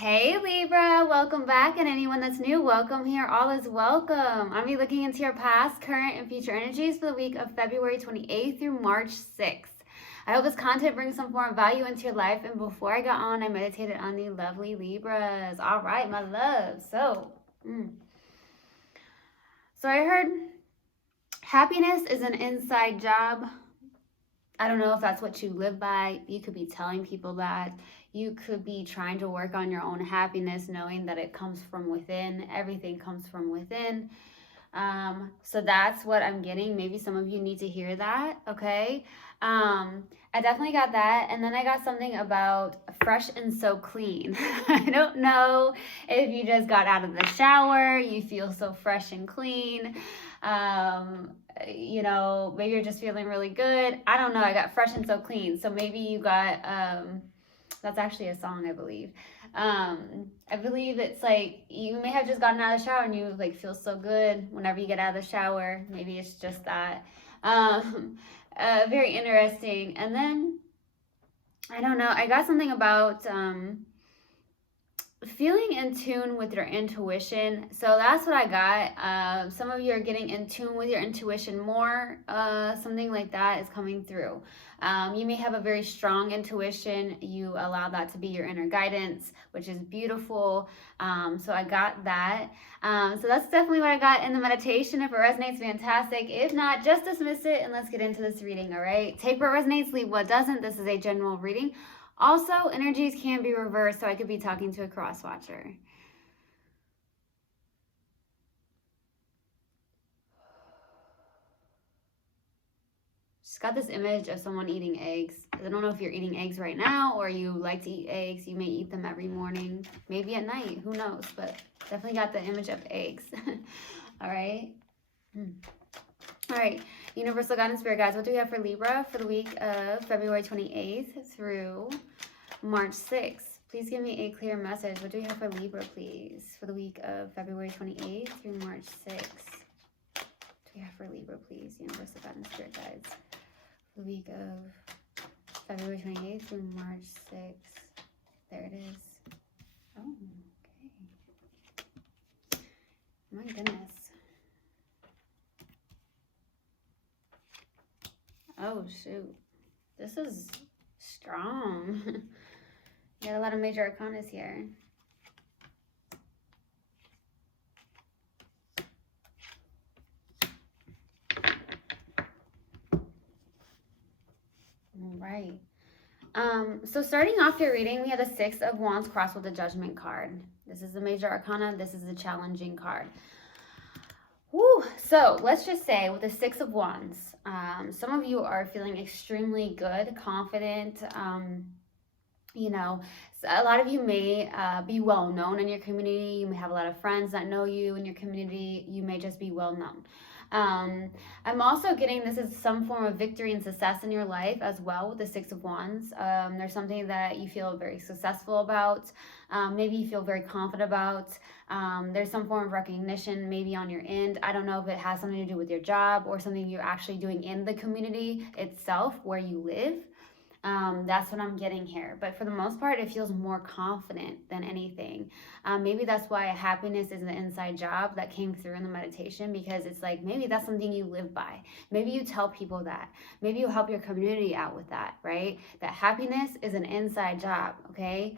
Hey Libra, welcome back, and anyone that's new, welcome here. All is welcome. I'll be looking into your past, current, and future energies for the week of February 28th through March 6th. I hope this content brings some form of value into your life. And before I got on, I meditated on the lovely Libras. All right, my love. So I heard happiness is an inside job. I don't know if that's what you live by. You could be telling people that. You could be trying to work on your own happiness, knowing that it comes from within. Everything comes from within. So that's what I'm getting. Maybe some of you need to hear that, okay? I definitely got that. And then I got something about fresh and so clean. I don't know if you just got out of the shower, you feel so fresh and clean. Maybe you're just feeling really good. I don't know. I got fresh and so clean. So maybe you got, that's actually a song, I believe. I believe it's like you may have just gotten out of the shower and you like feel so good whenever you get out of the shower. Maybe it's just that. Very interesting. And then I don't know, I got something about feeling in tune with your intuition. So that's what I got. Some of you are getting in tune with your intuition more. Something like that is coming through. You may have a very strong intuition. You allow that to be your inner guidance, which is beautiful. So I got that. So that's definitely what I got in the meditation. If it resonates, fantastic. If not, just dismiss it and let's get into this reading, all right? Take what resonates, leave what doesn't. This is a general reading. Also, energies can be reversed, so I could be talking to a cross watcher. Just got this image of someone eating eggs. I don't know if you're eating eggs right now or you like to eat eggs. You may eat them every morning, maybe at night, who knows, but definitely got the image of eggs. All right. All right, Universal God and Spirit Guides, what do we have for Libra for the week of February 28th through March 6th? Please give me a clear message. What do we have for Libra, please, for the week of February 28th through March 6th? What do we have for Libra, please, Universal God and Spirit Guides, for the week of February 28th through March 6th? There it is. Oh, okay. My goodness. Oh, shoot. This is strong. You got a lot of major arcanas here. All right. So starting off your reading, we have the Six of Wands crossed with the Judgment card. This is the major arcana. This is the challenging card. Woo. So let's just say with the Six of Wands, some of you are feeling extremely good, confident. A lot of you may be well known in your community. You may have a lot of friends that know you in your community. You may just be well known. I'm also getting this is some form of victory and success in your life as well with the Six of Wands. There's something that you feel very successful about. Maybe you feel very confident about. There's some form of recognition maybe on your end. I don't know if it has something to do with your job or something you're actually doing in the community itself where you live. That's what I'm getting here. But for the most part, it feels more confident than anything. Maybe that's why happiness is an inside job that came through in the meditation, because it's like maybe that's something you live by. Maybe you tell people that. Maybe you help your community out with that, right? That happiness is an inside job, okay?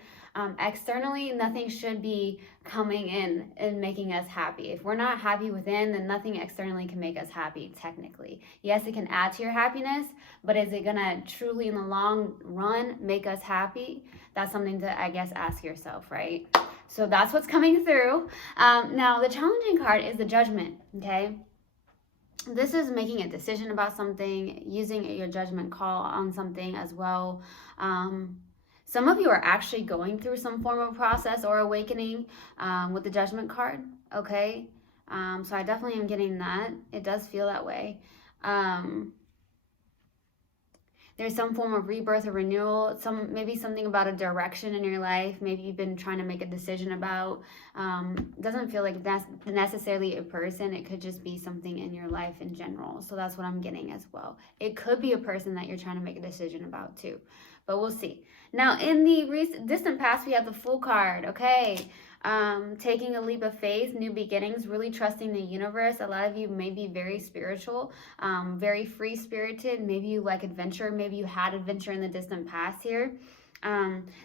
Externally, nothing should be coming in and making us happy. If we're not happy within, then nothing externally can make us happy, technically. Yes, it can add to your happiness, but is it gonna truly in the long run make us happy? That's something to, I guess, ask yourself, right? So that's what's coming through. Now, the challenging card is the Judgment, okay? This is making a decision about something, using your judgment call on something as well. Some of you are actually going through some form of process or awakening with the Judgment card, okay? So I definitely am getting that. It does feel that way. There's some form of rebirth or renewal, maybe something about a direction in your life. Maybe you've been trying to make a decision about. It doesn't feel like that's necessarily a person. It could just be something in your life in general. So that's what I'm getting as well. It could be a person that you're trying to make a decision about too. But we'll see. Now, in the distant past, we have the Fool card. Okay. Taking a leap of faith, new beginnings, really trusting the universe. A lot of you may be very spiritual, very free spirited. Maybe you like adventure. Maybe you had adventure in the distant past here.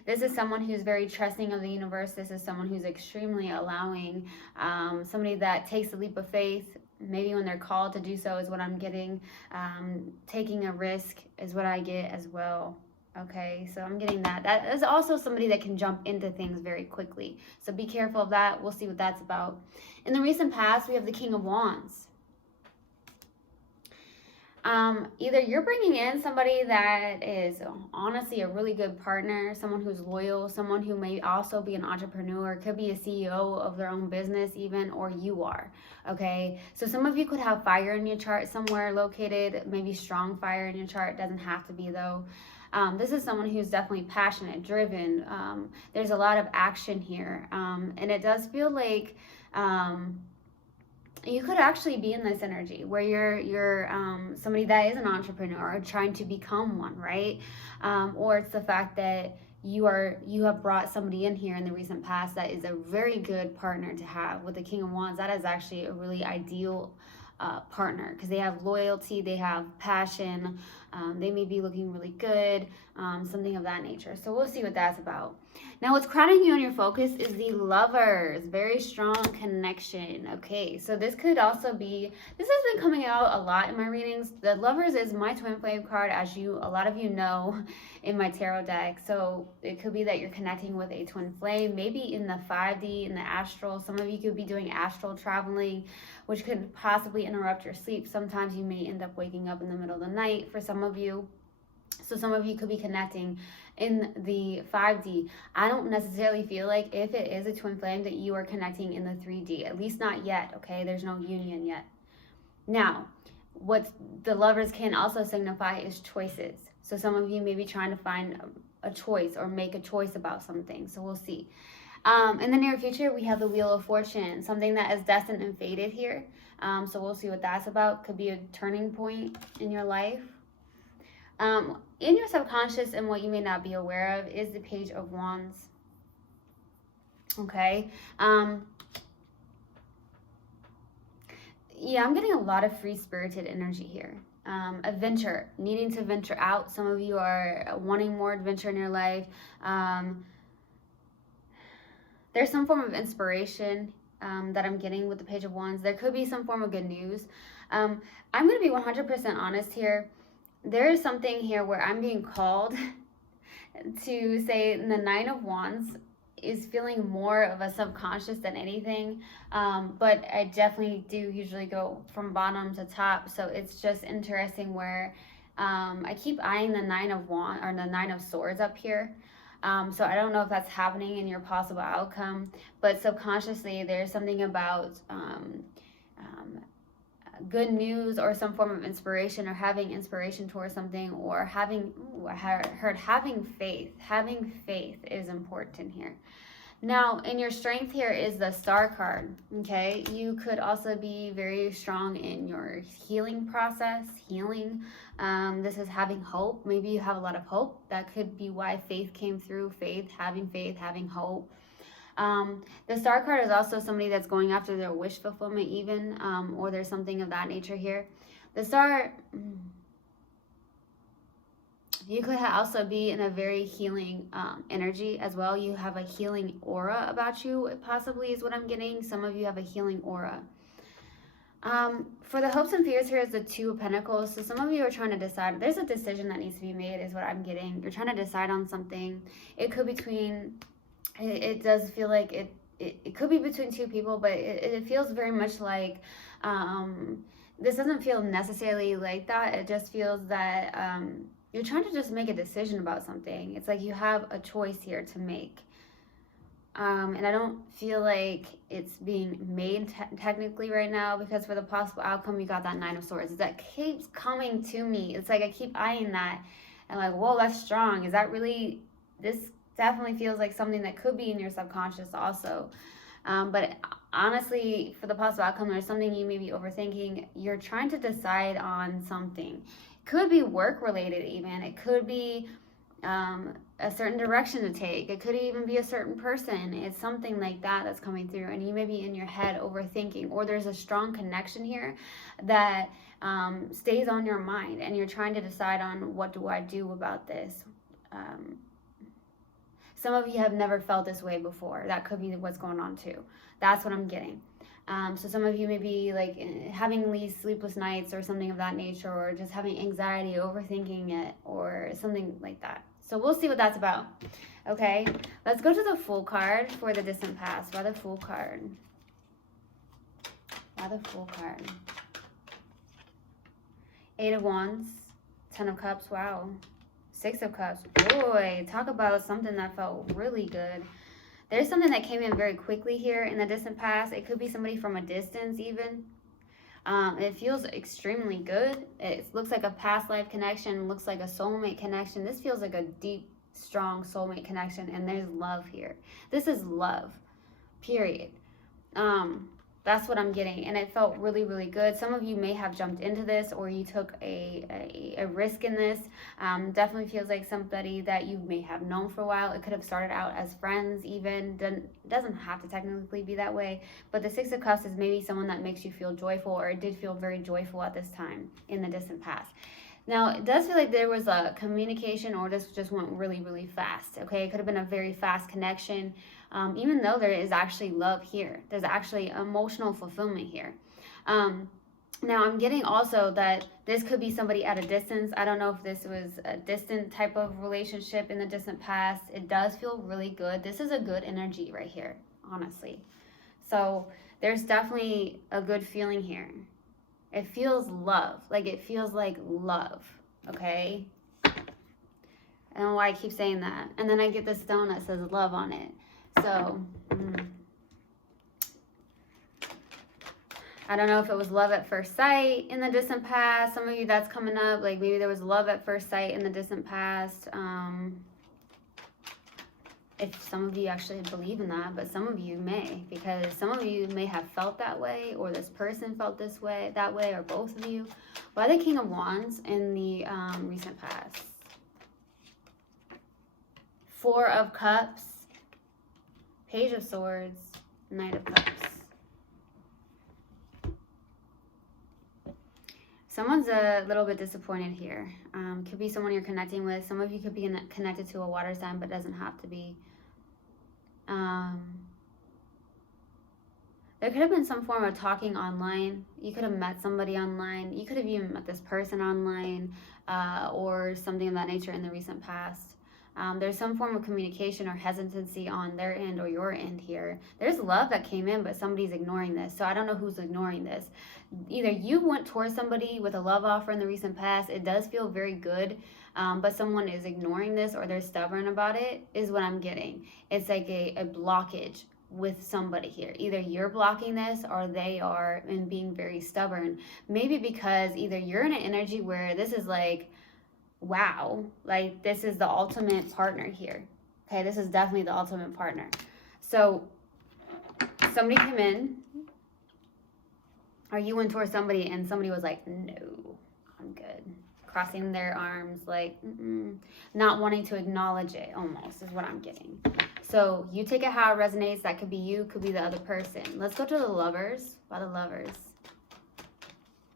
This is someone who's very trusting of the universe. This is someone who's extremely allowing, somebody that takes a leap of faith. Maybe when they're called to do so is what I'm getting. Taking a risk is what I get as well. Okay, so I'm getting that. That is also somebody that can jump into things very quickly. So be careful of that. We'll see what that's about. In the recent past, we have the King of Wands. Either you're bringing in somebody that is honestly a really good partner, someone who's loyal, someone who may also be an entrepreneur, could be a CEO of their own business even, or you are, okay? So some of you could have fire in your chart somewhere located, maybe strong fire in your chart, doesn't have to be though. This is someone who's definitely passionate, driven. There's a lot of action here, and it does feel like you could actually be in this energy where you're somebody that is an entrepreneur or trying to become one, right? Or it's the fact that you have brought somebody in here in the recent past that is a very good partner to have. With the King of Wands, that is actually a really ideal partner because they have loyalty, they have passion, they may be looking really good, something of that nature. So we'll see what that's about. Now, what's crowding you on your focus is the Lovers. Very strong connection. Okay, so this could also be, this has been coming out a lot in my readings. The Lovers is my twin flame card, as a lot of you know, in my tarot deck. So it could be that you're connecting with a twin flame, maybe in the 5D, in the astral. Some of you could be doing astral traveling, which could possibly interrupt your sleep. Sometimes you may end up waking up in the middle of the night for some of you. So some of you could be connecting in the 5D. I don't necessarily feel like if it is a twin flame that you are connecting in the 3D, at least not yet, okay? There's no union yet. Now, what the Lovers can also signify is choices. So some of you may be trying to find a choice or make a choice about something. So we'll see. In the near future, we have the Wheel of Fortune, something that is destined and fated here. So we'll see what that's about. Could be a turning point in your life. In your subconscious and what you may not be aware of is the Page of Wands. Okay. Yeah, I'm getting a lot of free-spirited energy here. Adventure, needing to venture out. Some of you are wanting more adventure in your life. There's some form of inspiration that I'm getting with the Page of Wands. There could be some form of good news. I'm going to be 100% honest here. There is something here where I'm being called to say the Nine of Wands is feeling more of a subconscious than anything. But I definitely do usually go from bottom to top. So it's just interesting where I keep eyeing the Nine of Wands or the Nine of Swords up here. So I don't know if that's happening in your possible outcome, but subconsciously there's something about good news or some form of inspiration or having inspiration towards something or having, I heard having faith. Having faith is important here. Now, in your strength here is the Star card, okay? You could also be very strong in your healing process, healing. This is having hope. Maybe you have a lot of hope. That could be why faith came through, faith, having hope. The Star card is also somebody that's going after their wish fulfillment even, or there's something of that nature here. The Star, you could also be in a very healing energy as well. You have a healing aura about you, possibly is what I'm getting. Some of you have a healing aura. For the hopes and fears here is the Two of Pentacles. So some of you are trying to decide. There's a decision that needs to be made is what I'm getting. You're trying to decide on something. It could be between... It does feel like it could be between two people, but it feels very much like this doesn't feel necessarily like that. It just feels that you're trying to just make a decision about something. It's like you have a choice here to make. And I don't feel like it's being made technically right now, because for the possible outcome, you got that Nine of Swords. That keeps coming to me. It's like I keep eyeing that and like, whoa, that's strong. Is that really this? Definitely feels like something that could be in your subconscious also. But honestly, for the possible outcome, there's something you may be overthinking. You're trying to decide on something. Could be work related even. It could be a certain direction to take. It could even be a certain person. It's something like that that's coming through, and you may be in your head overthinking, or there's a strong connection here that stays on your mind, and you're trying to decide on, what do I do about this? Some of you have never felt this way before. That could be what's going on too. That's what I'm getting. So some of you may be like having these sleepless nights or something of that nature, or just having anxiety, overthinking it, or something like that. So we'll see what that's about. Okay, let's go to the Fool card for the distant past. Why the Fool card? Why the Fool card? 8 of Wands, 10 of Cups, wow. 6 of Cups, boy, talk about something that felt really good. There's something that came in very quickly here in the distant past. It could be somebody from a distance even. It feels extremely good. It looks like a past life connection, looks like a soulmate connection. This feels like a deep, strong soulmate connection, and there's love here. This is love, period. That's what I'm getting, and it felt really, really good. Some of you may have jumped into this, or you took a risk in this. Definitely feels like somebody that you may have known for a while. It could have started out as friends even. Doesn't have to technically be that way, but the 6 of Cups is maybe someone that makes you feel joyful, or it did feel very joyful at this time in the distant past. Now, it does feel like there was a communication, or this just went really, really fast, okay? It could have been a very fast connection, even though there is actually love here. There's actually emotional fulfillment here. Now, I'm getting also that this could be somebody at a distance. I don't know if this was a distant type of relationship in the distant past. It does feel really good. This is a good energy right here, honestly. So there's definitely a good feeling here. It feels love. Like, it feels like love, okay? I don't know why I keep saying that. And then I get this stone that says love on it. So, I don't know if it was love at first sight in the distant past. Some of you, that's coming up. Like, maybe there was love at first sight in the distant past. If some of you actually believe in that, but some of you may, because some of you may have felt that way, or this person felt this way, that way, or both of you. Why the King of Wands in the recent past? 4 of Cups, Page of Swords, Knight of Cups. Someone's a little bit disappointed here. Could be someone you're connecting with. Some of you could be connected to a water sign, but doesn't have to be. There could have been some form of talking online. You could have met somebody online. You could have even met this person online, or something of that nature in the recent past. There's some form of communication or hesitancy on their end or your end here. There's love that came in, but somebody's ignoring this. So I don't know who's ignoring this. Either you went towards somebody with a love offer in the recent past. It does feel very good, but someone is ignoring this, or they're stubborn about it, is what I'm getting. It's like a blockage with somebody here. Either you're blocking this, or they are, and being very stubborn. Maybe because either you're in an energy where this is like, wow, like this is the ultimate partner here. Okay, this is definitely the ultimate partner. So somebody came in, or you went towards somebody, and somebody was like, no, I'm good. Crossing their arms, like, not wanting to acknowledge it, almost, is what I'm getting. So you take it how it resonates. That could be you, could be the other person. Let's go to the Lovers. By the Lovers.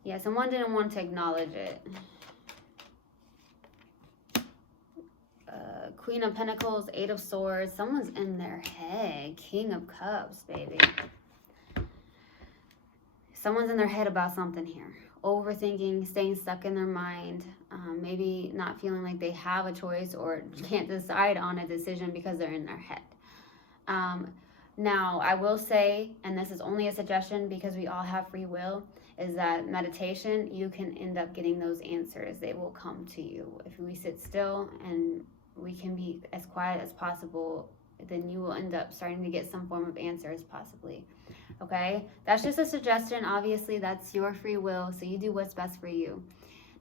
Yeah, someone didn't want to acknowledge it. Queen of Pentacles, 8 of Swords. Someone's in their head. King of Cups, baby. Someone's in their head about something here. Overthinking, staying stuck in their mind. Maybe not feeling like they have a choice, or can't decide on a decision because they're in their head. Now, I will say, and this is only a suggestion because we all have free will, is that meditation, you can end up getting those answers. They will come to you. If we sit still and we can be as quiet as possible, then you will end up starting to get some form of answers, possibly. Okay? That's just a suggestion. Obviously, that's your free will, so you do what's best for you.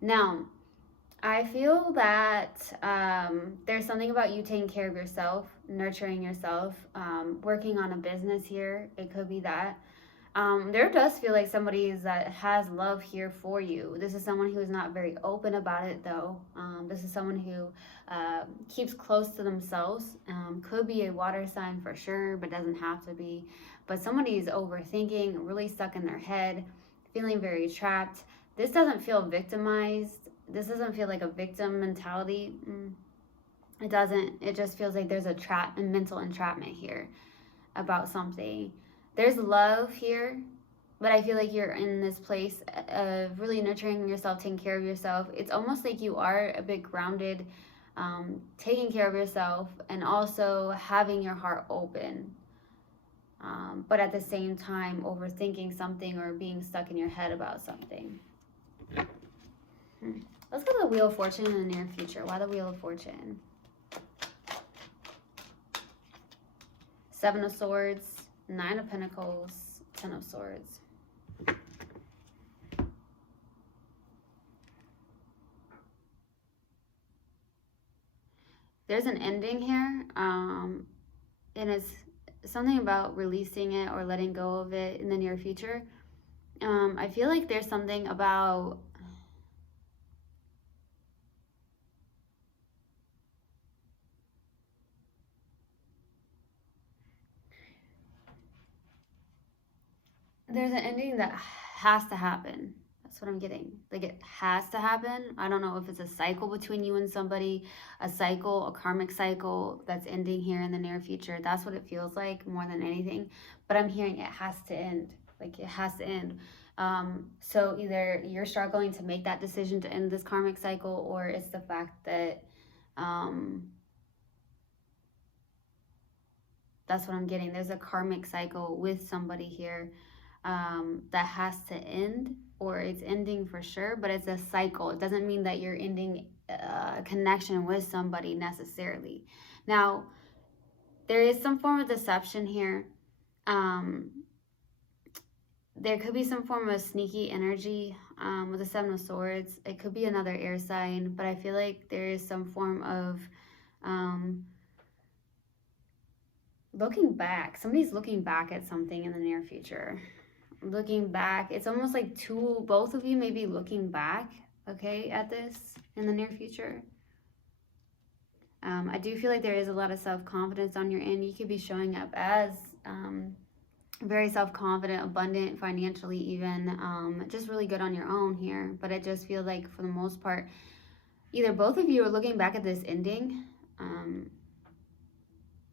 Now, I feel that there's something about you taking care of yourself, nurturing yourself, working on a business here. It could be that. There does feel like somebody that has love here for you. This is someone who is not very open about it, though. This is someone who keeps close to themselves. Could be a water sign for sure, but doesn't have to be. But somebody is overthinking, really stuck in their head, feeling very trapped. This doesn't feel victimized. This doesn't feel like a victim mentality. It doesn't. It just feels like there's a mental entrapment here about something. There's love here, but I feel like you're in this place of really nurturing yourself, taking care of yourself. It's almost like you are a bit grounded, taking care of yourself, and also having your heart open. But at the same time, overthinking something or being stuck in your head about something. Let's go to the Wheel of Fortune in the near future. Why the Wheel of Fortune? Seven of Swords, Nine of Pentacles, Ten of Swords. There's an ending here, and it's something about releasing it or letting go of it in the near future. I feel like there's something about there's an ending that has to happen. That's what I'm getting. Like, it has to happen. I don't know if it's a cycle between you and somebody, a cycle, a karmic cycle that's ending here in the near future. That's what it feels like more than anything. But I'm hearing it has to end. Like, it has to end. So either you're struggling to make that decision to end this karmic cycle, or it's the fact that that's what I'm getting. There's a karmic cycle with somebody here that has to end, or it's ending for sure, but it's a cycle. It doesn't mean that you're ending a connection with somebody necessarily. Now, there is some form of deception here. There could be some form of sneaky energy with the Seven of Swords. It could be another air sign, but I feel like there is some form of looking back. Somebody's looking back at something in the near future. Looking back, it's almost like both of you may be looking back, okay, at this in the near future. I do feel like there is a lot of self-confidence on your end. You could be showing up as very self-confident, abundant financially even, just really good on your own here. But I just feel like for the most part, either both of you are looking back at this ending,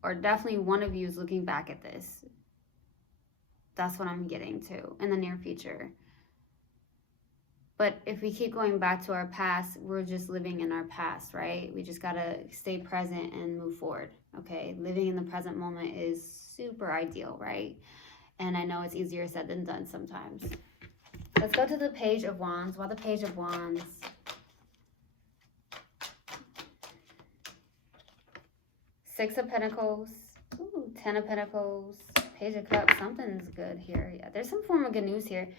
or definitely one of you is looking back at this. That's what I'm getting to in the near future. But if we keep going back to our past, we're just living in our past, right? We just gotta stay present and move forward, okay? Living in the present moment is super ideal, right? And I know it's easier said than done sometimes. Let's go to the Page of Wands. Why the Page of Wands? Six of Pentacles, ooh, Ten of Pentacles, Page of Cups. Something's good here. Yeah, there's some form of good news here.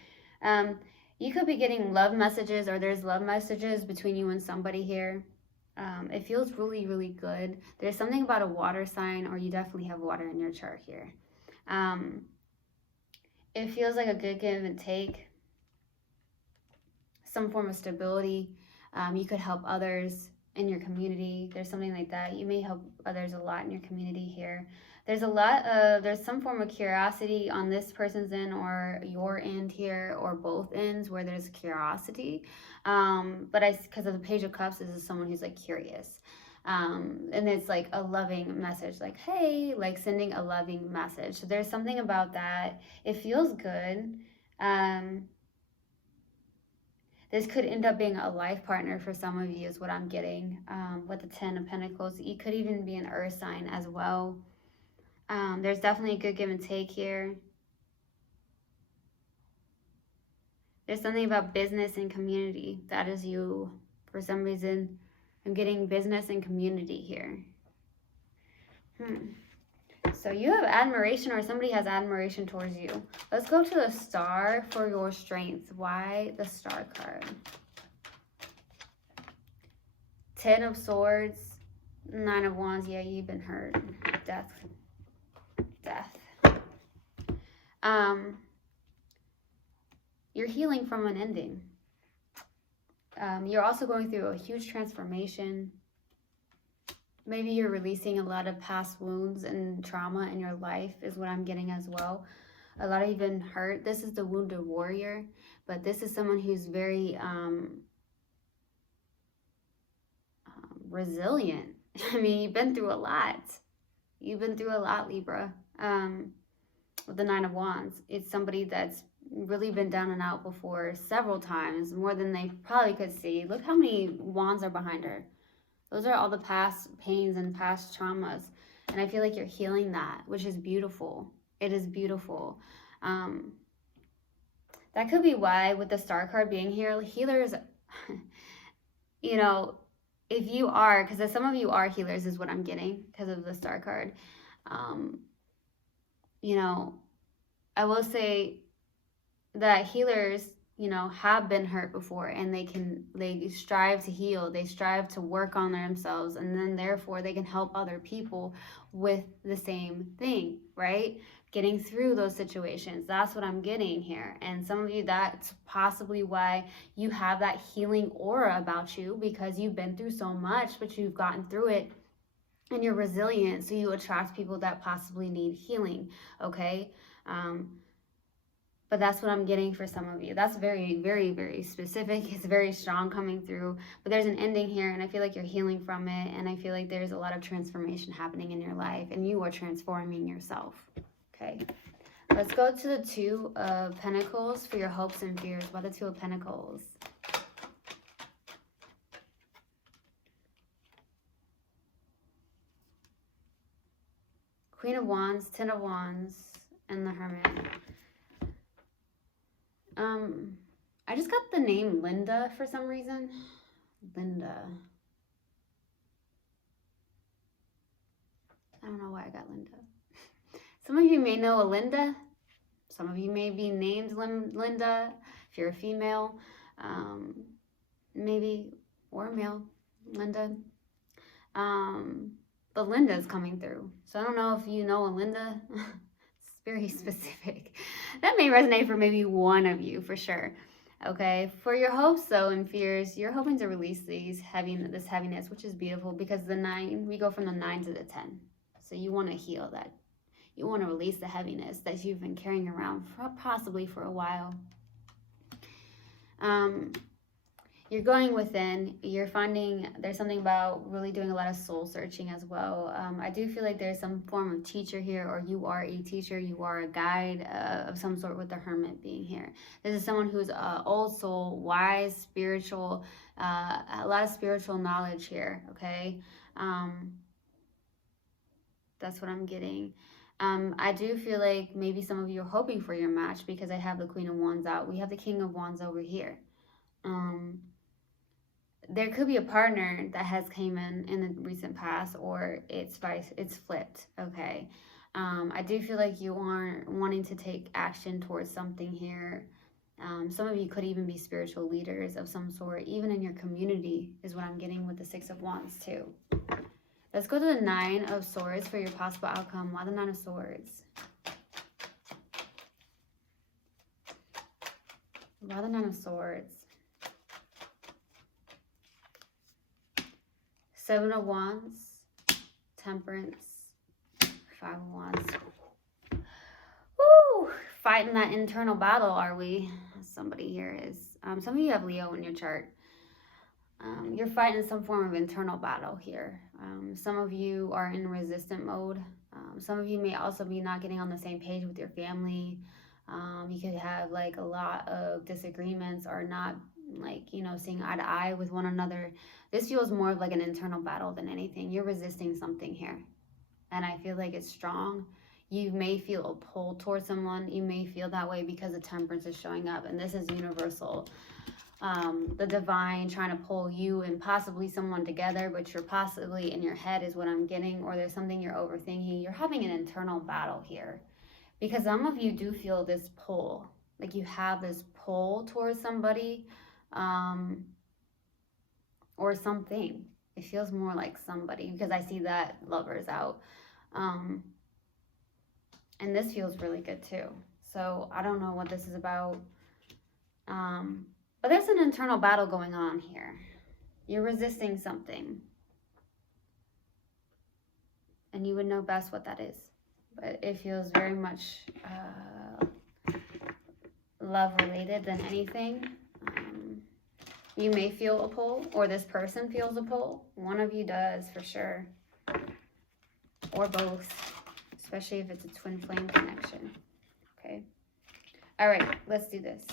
You could be getting love messages, or there's love messages between you and somebody here. It feels really, really good. There's something about a water sign, or you definitely have water in your chart here. It feels like a good give and take. Some form of stability. You could help others in your community. There's something like that. You may help others a lot in your community here. There's some form of curiosity on this person's end or your end here, or both ends, where there's curiosity. But because of the Page of Cups, this is someone who's like curious. And it's like a loving message, like, hey, like sending a loving message. So there's something about that. It feels good. This could end up being a life partner for some of you is what I'm getting with the Ten of Pentacles. You could even be an earth sign as well. There's definitely a good give and take here. There's something about business and community. That is you. For some reason, I'm getting business and community here. So you have admiration, or somebody has admiration towards you. Let's go to the Star for your strength. Why the Star card? Ten of Swords, Nine of Wands. Yeah, you've been hurt. Death. you're healing from an ending. You're also going through a huge transformation. Maybe you're releasing a lot of past wounds and trauma in your life is what I'm getting as well. A lot of you have been hurt. This is the wounded warrior, but this is someone who's very resilient. I mean, you've been through a lot. You've been through a lot, Libra. With the Nine of Wands, it's somebody that's really been down and out before several times, more than they probably could see. Look how many wands are behind her. Those are all the past pains and past traumas. And I feel like you're healing that, which is beautiful. It is beautiful. That could be why with the Star card being here, healers, you know, if you are, because some of you are healers is what I'm getting because of the Star card. You know, I will say that healers, you know, have been hurt before, and they strive to heal, they strive to work on themselves, and then therefore they can help other people with the same thing, right? Getting through those situations. That's what I'm getting here. And some of you, that's possibly why you have that healing aura about you, because you've been through so much, but you've gotten through it and you're resilient, so you attract people that possibly need healing, okay? But that's what I'm getting for some of you. That's very, very, very specific. It's very strong coming through. But there's an ending here, and I feel like you're healing from it. And I feel like there's a lot of transformation happening in your life, and you are transforming yourself. Okay. Let's go to the Two of Pentacles for your hopes and fears. What are the Two of Pentacles? Queen of Wands, Ten of Wands, and the Hermit. I just got the name Linda for some reason. Linda. I don't know why I got Linda. Some of you may know a Linda. Some of you may be named Linda if you're a female. Maybe, or a male, Linda. But Linda is coming through. So I don't know if you know a Linda. It's very specific. That may resonate for maybe one of you for sure. Okay, for your hopes though and fears, you're hoping to release this heaviness, which is beautiful, because the 9, we go from the 9 to the 10. So you want to heal that. You want to release the heaviness that you've been carrying around possibly for a while. You're going within, you're finding there's something about really doing a lot of soul searching as well. I do feel like there's some form of teacher here, or you are a teacher, you are a guide of some sort with the Hermit being here. This is someone who's old soul, wise, spiritual, a lot of spiritual knowledge here, okay? That's what I'm getting. I do feel like maybe some of you are hoping for your match, because I have the Queen of Wands out. We have the King of Wands over here. There could be a partner that has came in the recent past, or it's flipped, okay? I do feel like you are wanting to take action towards something here. Some of you could even be spiritual leaders of some sort, even in your community is what I'm getting with the Six of Wands too. Let's go to the Nine of Swords for your possible outcome. Why the Nine of Swords? Why the Nine of Swords? Seven of Wands, Temperance, Five of Wands. Woo! Fighting that internal battle, are we? Somebody here is. Some of you have Leo in your chart. You're fighting some form of internal battle here. Some of you are in resistant mode. Some of you may also be not getting on the same page with your family. You could have like a lot of disagreements, or not like, you know, seeing eye to eye with one another. This feels more of like an internal battle than anything. You're resisting something here, and I feel like it's strong. You may feel a pull towards someone. You may feel that way because the Temperance is showing up, and this is universal. The divine trying to pull you and possibly someone together, but you're possibly in your head is what I'm getting, or there's something you're overthinking. You're having an internal battle here, because some of you do feel this pull, like you have this pull towards somebody, or something. It feels more like somebody, because I see that Lover's out. And this feels really good too. So I don't know what this is about. But there's an internal battle going on here. You're resisting something. And you would know best what that is. But it feels very much love related than anything. You may feel a pull, or this person feels a pull. One of you does for sure. Or both, especially if it's a twin flame connection. Okay. All right, let's do this.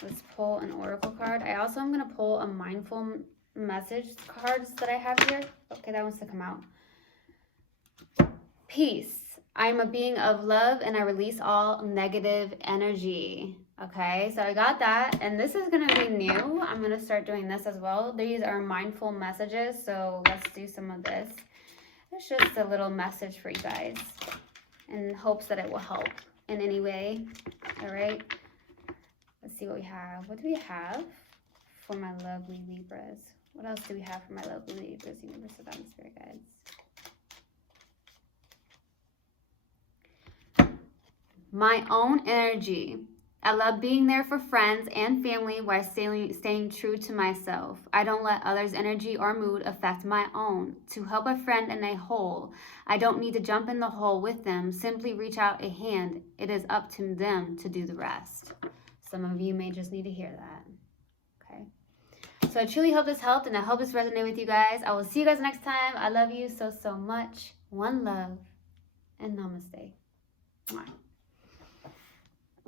Let's pull an oracle card. I also am going to pull a mindful message cards that I have here. Okay, that wants to come out. Peace. I am a being of love and I release all negative energy. Okay, so I got that, and this is going to be new. I'm going to start doing this as well. These are mindful messages, so let's do some of this. It's just a little message for you guys in hopes that it will help in any way. All right, let's see what we have. What do we have for my lovely Libras? What else do we have for my lovely Libras, universe, divine spirit guides? My own energy. I love being there for friends and family while staying true to myself. I don't let others' energy or mood affect my own. To help a friend in a hole, I don't need to jump in the hole with them. Simply reach out a hand. It is up to them to do the rest. Some of you may just need to hear that. Okay. So I truly hope this helped, and I hope this resonated with you guys. I will see you guys next time. I love you so, so much. One love, and namaste. Mwah.